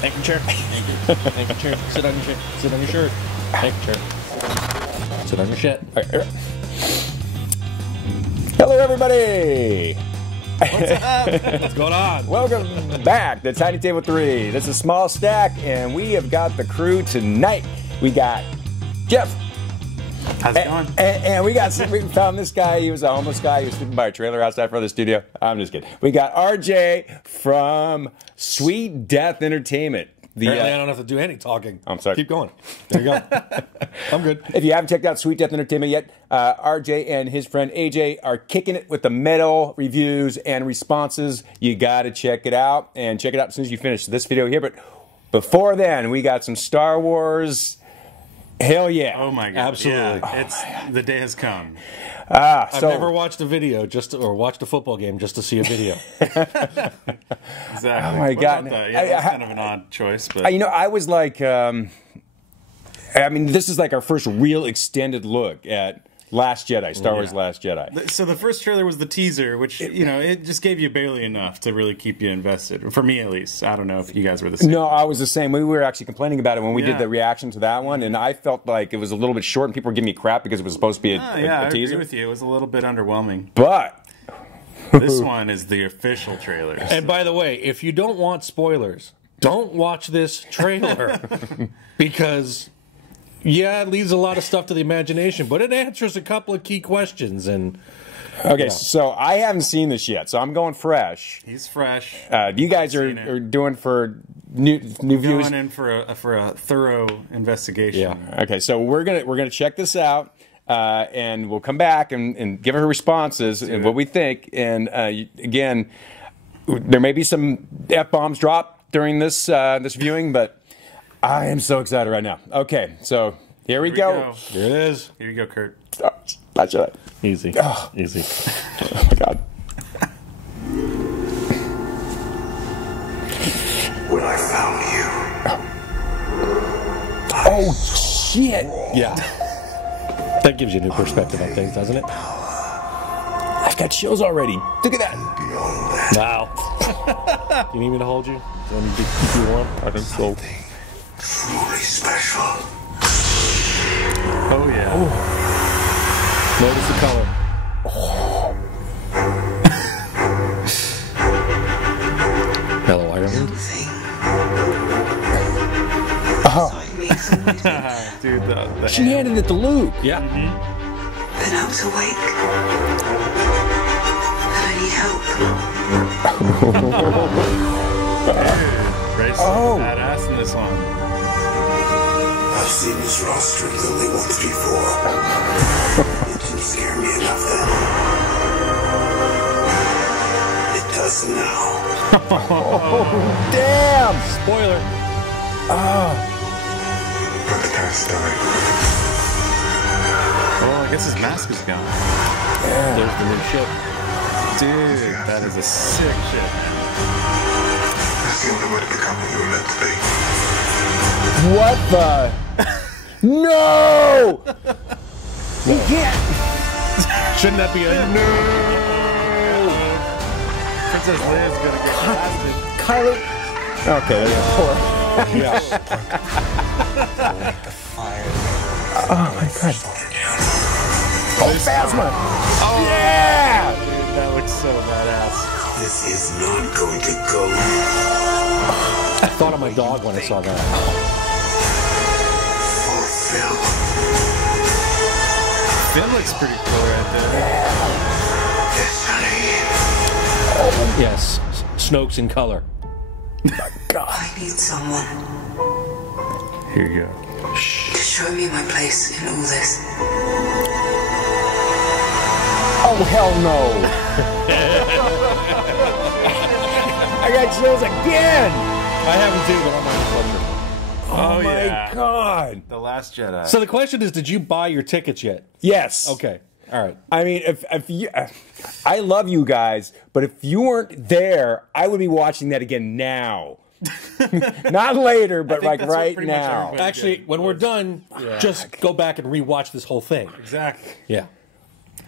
Thank you, chair. Thank you. Thank you, chair. Sit on your chair. Sit on your shirt. Thank you, chair. Sit on your shit. Hello, everybody. What's up? What's going on? Welcome back to Tiny Table 3. This is Small Stack, and we have got the crew tonight. We got Jeff. How's it going? And we found this guy. He was a homeless guy. He was sleeping by a trailer outside front of the studio. I'm just kidding. We got RJ from Sweet Death Entertainment. Apparently, I don't have to do any talking. I'm sorry. Keep going. There you go. I'm good. If you haven't checked out Sweet Death Entertainment yet, RJ and his friend AJ are kicking it with the metal reviews and responses. You got to check it out, and check it out as soon as you finish this video here. But before then, we got some Star Wars. Hell yeah. Oh my god. Absolutely. Yeah, the day has come. I've never watched a video or watched a football game just to see a video. Exactly. Oh my god. Yeah, that's kind of an odd choice, but You know, I was like, I mean, this is like our first real extended look at Last Jedi, Star Wars Last Jedi. so the first trailer was the teaser, which, it just gave you barely enough to really keep you invested. For me, at least. I don't know if you guys were the same. No, I was the same. We were actually complaining about it when we did the reaction to that one, and I felt like it was a little bit short, and people were giving me crap because it was supposed to be a I teaser. agree with you. It was a little bit underwhelming. But This one is the official trailer. And by the way, if you don't want spoilers, don't watch this trailer because... yeah, it leaves a lot of stuff to the imagination, but it answers a couple of key questions. And okay, so I haven't seen this yet, so I'm going fresh. He's fresh. You guys are doing for new viewers. Going in for a thorough investigation. Yeah. Okay, so we're gonna check this out, and we'll come back and give her responses and what we think. And again, there may be some F-bombs dropped during this this viewing, but I am so excited right now. Okay, so here we go. here it is. Here you go, Kurt. Oh, Last Jedi. Easy. Oh. Easy. Oh my god. When I found you, Oh shit. Yeah. That gives you a new perspective on things, doesn't it? I've got chills already. Look at that. beyond that, Wow. You need me to hold you? Do you want me to keep you warm? I think so. truly special. Oh, yeah. Notice the color. Hello, Ireland. Dude, the She handed it to Luke. Yeah. But I was awake. And I need help. Race badass in this one. I've seen this roster lily once before. It didn't scare me enough then. It does now. Damn. Spoiler. But the past died. Well, I guess his mask is gone. There's the new ship. Dude, that is a sick ship, man. That's the only way to become who you were meant to be. What the? No! He can't. Shouldn't that be a no? Princess Leia's gonna get blasted. Kylo. Okay, there you go. Yeah. Like the fire. Oh my god. Oh, Phasma. Oh, Yeah! dude, that looks so badass. This is not going to go. I thought of my dog when I saw that. Fulfill. Finn looks pretty cool right there. Destiny. Yes. Snoke's in color. I need someone Here you go. to show me my place in all this. Oh, hell no. I got chills again. I haven't too, but I'm on the Oh, my yeah. god. The Last Jedi. So the question is, did you buy your tickets yet? Yes. Okay. All right. I mean, if you, I love you guys, but if you weren't there, I would be watching that again now. Not later, but like that's what right pretty much now. everybody- Actually, when we're done, just go back and rewatch this whole thing. Exactly. Yeah.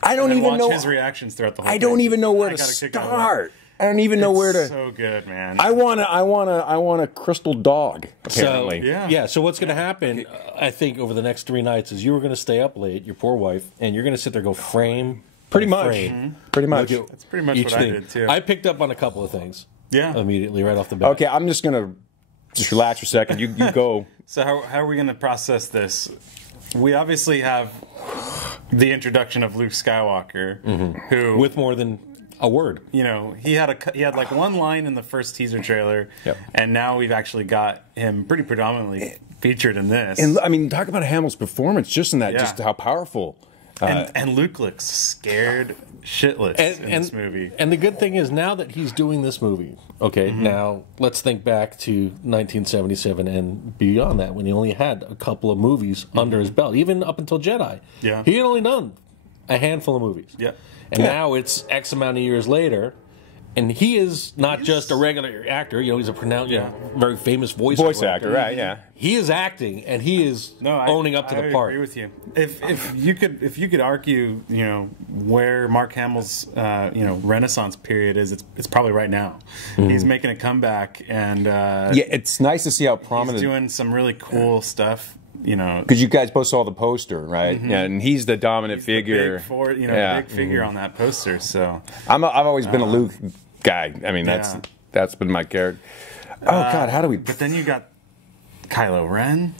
I don't And even watch know his reactions throughout the whole I don't thing. even know where I to got a kick out of that. start. I don't even know where to. So good, man. I want a crystal dog. Apparently, So, so what's going to happen? I think over the next 3 nights is you were going to stay up late, your poor wife, and you're going to sit there and go frame. Pretty by much. frame. Pretty much. Look at That's pretty much each what I thing. did, too. I picked up on a couple of things. Yeah. Immediately, right off the bat. Okay, I'm just gonna relax for a second. You go. So how are we going to process this? We obviously have the introduction of Luke Skywalker, who With more than a word. you know, he had like one line in the first teaser trailer, Yep. and now we've actually got him pretty predominantly featured in this. And I mean, talk about Hamill's performance just in that, Yeah. just how powerful. And Luke looks scared shitless in this movie. And the good thing is now that he's doing this movie, okay, now let's think back to 1977 and beyond that when he only had a couple of movies under his belt, even up until Jedi. Yeah. He had only done a handful of movies. Yeah. And now it's X amount of years later, and he is not just a regular actor. You know, he's a pronounced, very famous voice Actor, right? Yeah. He is acting, and he is owning up to the part. I agree with you. If you could argue, you know, where Mark Hamill's Renaissance period is, it's probably right now. He's making a comeback, and It's nice to see how prominent. he's doing some really cool stuff. You know, Because you guys both saw the poster, right? Yeah, and he's the dominant figure. Big figure on that poster. So I've always been a Luke guy. I mean, that's been my character. Oh God, how do we? But then you got Kylo Ren.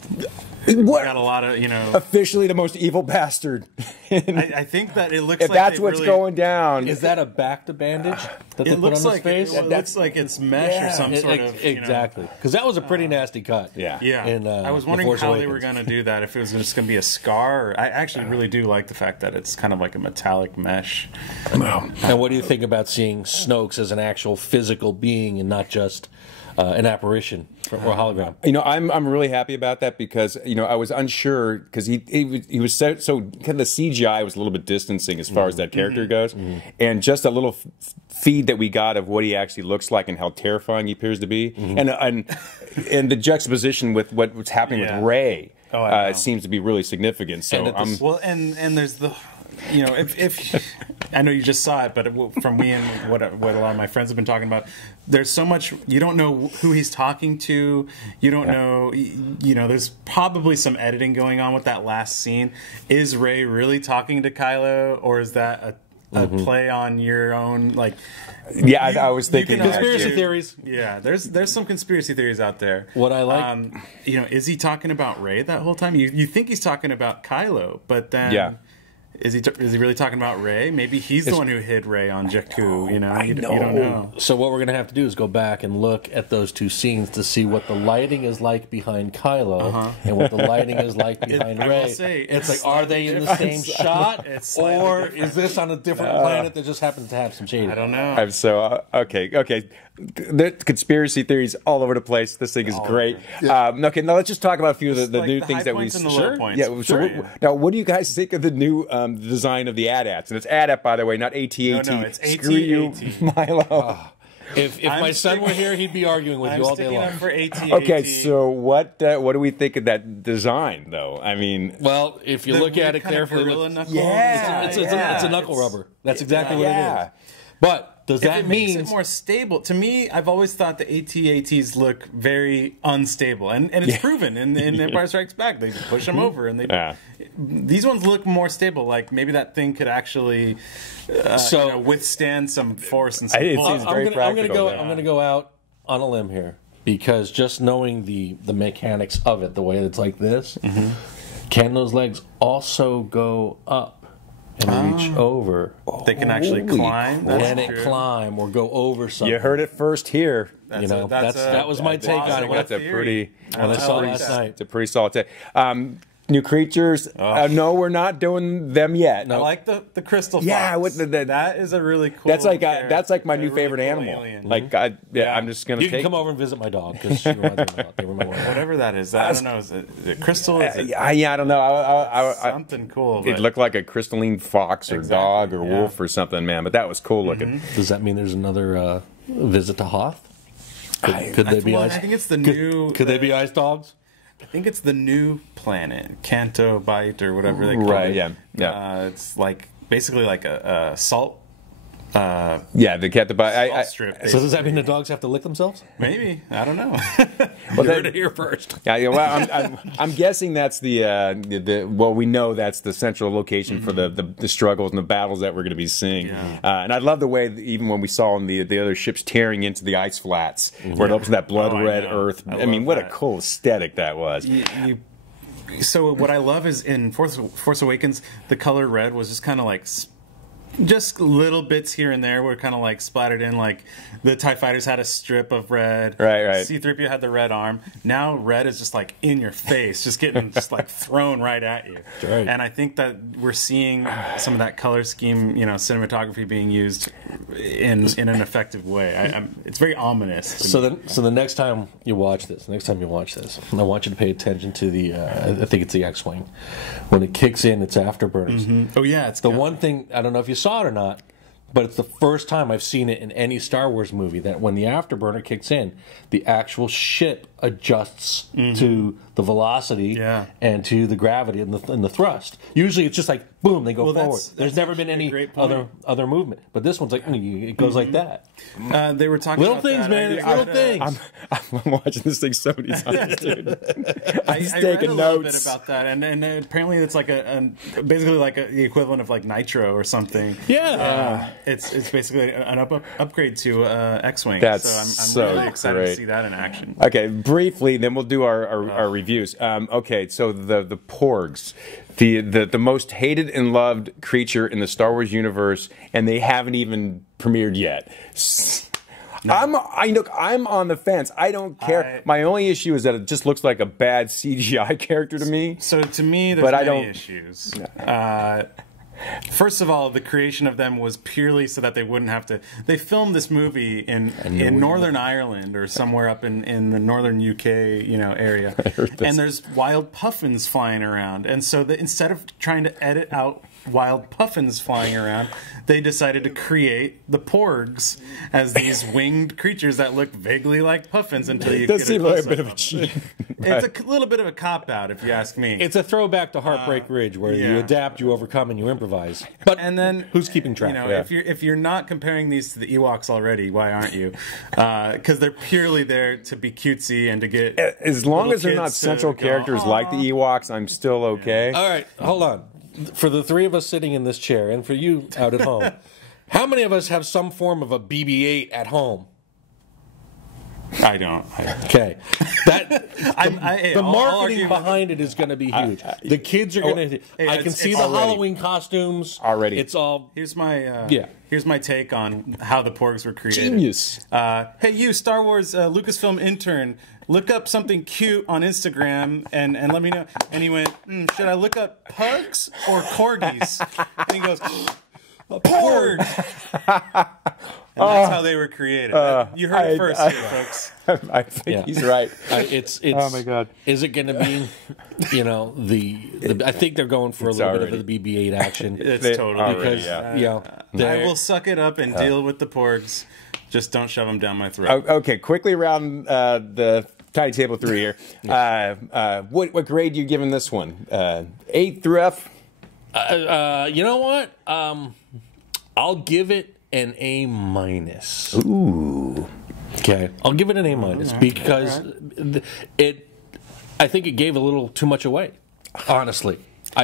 What? Got a lot of Officially the most evil bastard. I think that it looks If like that's what's going down. Is that a back-to bandage that they It put looks on like his face? it looks like it's mesh or some sort of exactly, because that was a pretty nasty cut. Yeah. Yeah, I was The wondering Force how they were Awakens. going to do that. If it was just going to be a scar. I actually really do like the fact that it's kind of like a metallic mesh. And what do you think about seeing Snoke as an actual physical being and not just an apparition or a hologram? You know, I'm really happy about that because I was unsure because he was so kind of the CGI was a little bit distancing as far as that character goes, and just a little feed that we got of what he actually looks like and how terrifying he appears to be, and the juxtaposition with what's happening with Rey seems to be really significant. So and there's the. You know, if I know you just saw it, but from me and what a lot of my friends have been talking about, there's so much you don't know who he's talking to. You don't know. You know, there's probably some editing going on with that last scene. Is Rey really talking to Kylo, or is that a play on your own? Like, I was thinking Conspiracy theories. Yeah, there's some conspiracy theories out there. What I like, is he talking about Rey that whole time? You think he's talking about Kylo, but then is he really talking about Rey? Maybe he's the one who hid Rey on Jakku. You know, you don't know. So what we're going to have to do is go back and look at those two scenes to see what the lighting is like behind Kylo and what the lighting is like behind I Rey. will say, it's like, are they in the same shot, or is this on a different planet that just happens to have some shading? I don't know. I'm so okay. The conspiracy theories all over the place. This thing is great. Okay, now let's just talk about a few of the new things that we. And the low points. Yeah. So now, what do you guys think of the new design of the AT-ATs? And it's AT-AT, by the way, not AT-AT. No, it's Screw you, Milo. If my son were here, he'd be arguing with you all day long. I'm for AT-AT. Okay, so what do we think of that design, though? I mean, Well, if you look at it carefully, knuckle. it's a knuckle rubber. That's exactly what it is. But does that makes mean it more stable? To me, I've always thought the AT-ATs look very unstable, and it's proven in Empire Strikes Back. They push them over, and these ones look more stable. Like maybe that thing could actually withstand some force and some It pull. seems very practical. I'm going to go out on a limb here because just knowing the mechanics of it, the way it's like this, can those legs also go up and reach over? They can actually climb. Can it climb or go over something? you heard it first here. That was my take on it. That's a pretty. When I saw it last night. It's a pretty solid take. New creatures. No, we're not doing them yet. I like the crystal fox. Yeah, that is a really cool. That's like my new favorite animal. Alien. Like, I'm just gonna. You can come over and visit my dog because she reminds me of my dog. They remind me of my dog. Whatever that is. I don't know. Is it crystal? Is it I don't know. something cool? It looked like a crystalline fox or dog or wolf or something, man. But that was cool looking. Does that mean there's another visit to Hoth? Could they be ice? I think it's the new. Could they be ice dogs? I think it's the new planet, Canto Bite or whatever they call it. Right. Yeah. It's like basically like a salt Yeah, the cat. salt strip. So does that mean the dogs have to lick themselves? Maybe, I don't know. Well, you heard it here first. Yeah, well, I'm guessing that's the well, we know that's the central location for the struggles and the battles that we're going to be seeing. Yeah. And I love the way that even when we saw the other ships tearing into the ice flats, where it opens that blood red earth. I mean, what a cool aesthetic that was. So what I love is in Force Awakens, the color red was just kind of like just little bits here and there were kind of like splattered in. Like the TIE fighters had a strip of red. Right. C-3PO had the red arm. Now red is just like in your face, just getting just like thrown right at you. Right. And I think that we're seeing some of that color scheme, cinematography being used in an effective way. It's very ominous. So the next time you watch this, I want you to pay attention to the I think it's the X-wing. When it kicks in, it's afterburners. Mm-hmm. Oh yeah, it's the one thing, I don't know if you saw it or not, but it's the first time I've seen it in any Star Wars movie that when the afterburner kicks in, the actual ship adjusts to the velocity and to the gravity and the thrust. Usually it's just like boom, they go forward. There's never been any other movement, but this one's like it goes like that. They were talking little about things, that. man. It's little things. I'm watching this thing so many times, dude. I read a little bit about that, and apparently it's like basically like the equivalent of like Nitro or something. Yeah, it's basically an upgrade to X-wing. That's so I'm really excited great to see that in action. Okay, briefly, then we'll do our reviews. Okay, so the porgs, the most hated and loved creature in the Star Wars universe, and they haven't even premiered yet. No. I'm on the fence. I don't care. My only issue is that it just looks like a bad CGI character to me. So to me, there's many issues. First of all, the creation of them was purely so that they wouldn't have to. They filmed this movie in Northern Ireland or somewhere up in the northern UK, area, and there's wild puffins flying around. And so instead of trying to edit out wild puffins flying around, they decided to create the porgs as these winged creatures that look vaguely like puffins until you does get seem like a bit of a cheat. It's a little bit of a cop-out, if you ask me. It's a throwback to Heartbreak Ridge, where you adapt, you overcome, and you improvise. But and then who's keeping track? If you're not comparing these to the Ewoks already, why aren't you? Because they're purely there to be cutesy and to get. As long as they're not central characters like the Ewoks, I'm still okay. All right, hold on. For the three of us sitting in this chair, and for you out at home, how many of us have some form of a BB-8 at home? I don't. Okay. The marketing behind it is going to be huge. The kids are going to. I can see the Halloween costumes already. It's all. Here's my take on how the porgs were created. Genius. Hey, you Star Wars Lucasfilm intern, look up something cute on Instagram and let me know. And he went, should I look up pugs or corgis? And he goes, a porg. And that's how they were created. You heard it first here, folks. I think he's right. It's oh my god. Is it going to be, the I think they're going for a little bit of the BB-8 action. It's totally because I will suck it up and deal with the porgs. Just don't shove them down my throat. Okay, quickly around the Tiny Table 3 here. What grade are you giving this one? 8 through F? You know what? I'll give it an A-. Ooh. Okay, I'll give it an A- because I think it gave a little too much away. Honestly,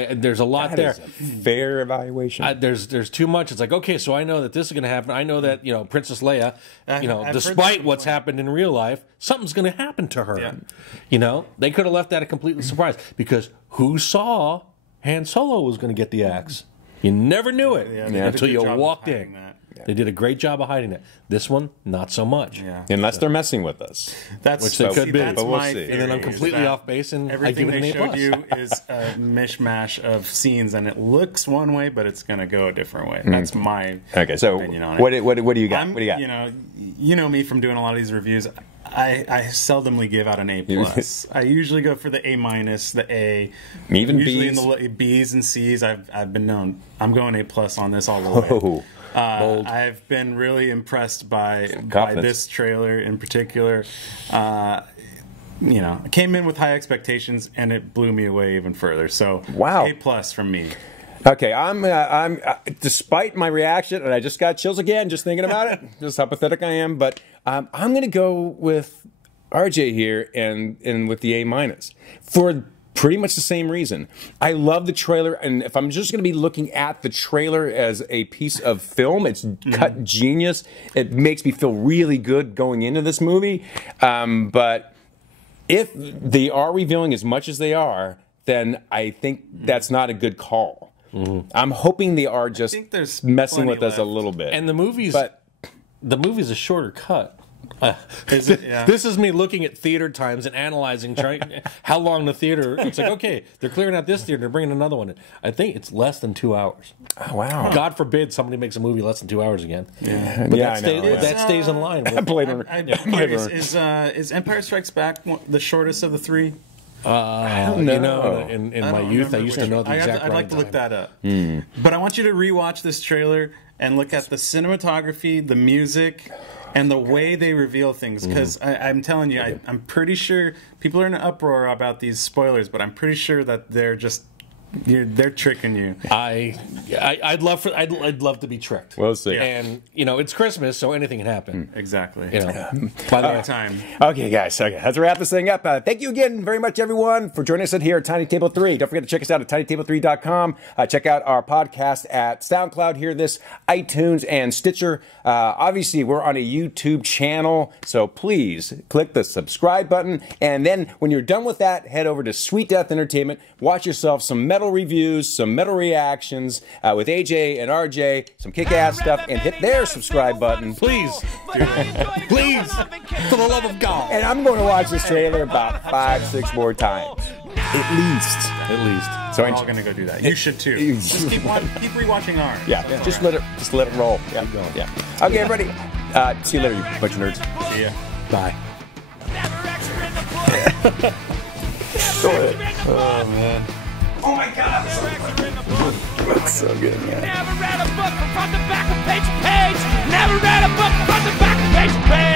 there's a lot there. Is a fair evaluation. There's too much. It's like, okay, so I know that this is going to happen. I know that Princess Leia, despite what's happened in real life, something's going to happen to her. Yeah. They could have left that a completely surprise because who saw Han Solo was going to get the axe? You never knew it until you walked in. They did a great job of hiding it. This one, not so much. Yeah. Unless they're messing with us. Which they could be. But we'll see. And then I'm completely off base, and I give it an A+. Everything they showed you is a mishmash of scenes, and it looks one way, but it's going to go a different way. That's my opinion on it. What do you got? What do you got? You know me from doing a lot of these reviews. I seldomly give out an A+. I usually go for the A-, the A. Even usually B's? in the B's and C's. I've been known. I'm going A+ on this all the way. I've been really impressed by this trailer in particular. I came in with high expectations, and it blew me away even further. So, wow. A+ from me. Okay, I'm despite my reaction, and I just got chills again just thinking about it. Just how pathetic I am, but I'm going to go with RJ here and with the A- for pretty much the same reason. I love the trailer, and if I'm just going to be looking at the trailer as a piece of film, it's cut genius. It makes me feel really good going into this movie. But if they are revealing as much as they are, then I think that's not a good call. I'm hoping they are just messing with us a little bit. And the movie's a shorter cut. Is it? Yeah. This is me looking at theater times and analyzing how long the theater. It's like, okay, they're clearing out this theater, they're bringing another one in. I think it's less than 2 hours. Oh, wow. God forbid somebody makes a movie less than 2 hours again. Yeah, But I know. that stays in line. With, I'm curious, is Empire Strikes Back the shortest of the three? I don't know. You know, in my youth, I used to know the exact I'd like to look that up. But I want you to rewatch this trailer and look at the cinematography, the music, and the way they reveal things. Because I'm telling you, I'm pretty sure people are in an uproar about these spoilers, but I'm pretty sure that they're tricking you. I'd love to be tricked. We'll see. And it's Christmas, so anything can happen. Exactly. By the way, time. Okay, guys. Okay, let's wrap this thing up. Thank you again very much, everyone, for joining us here at Tiny Table 3. Don't forget to check us out at tinytable3.com. Check out our podcast at SoundCloud, Hear This, iTunes, and Stitcher. Obviously, we're on a YouTube channel, so please click the subscribe button. And then when you're done with that, head over to Sweet Death Entertainment. Watch yourself some metal reviews, some metal reactions with AJ and RJ, some kick-ass stuff, and hit their subscribe button. please, please, for the love of God. And I'm going to watch this trailer about 5-6 more times. At least. So We're all going to go do that. You should too. Just keep rewatching ours. Yeah, just let it roll. Yeah. Okay, everybody. See you later, you bunch of nerds. See ya. Bye. Go ahead. Oh man. Oh my god! Looks so good, man. Never read a book from front to back of page to page. Never read a book from front to back of page to page.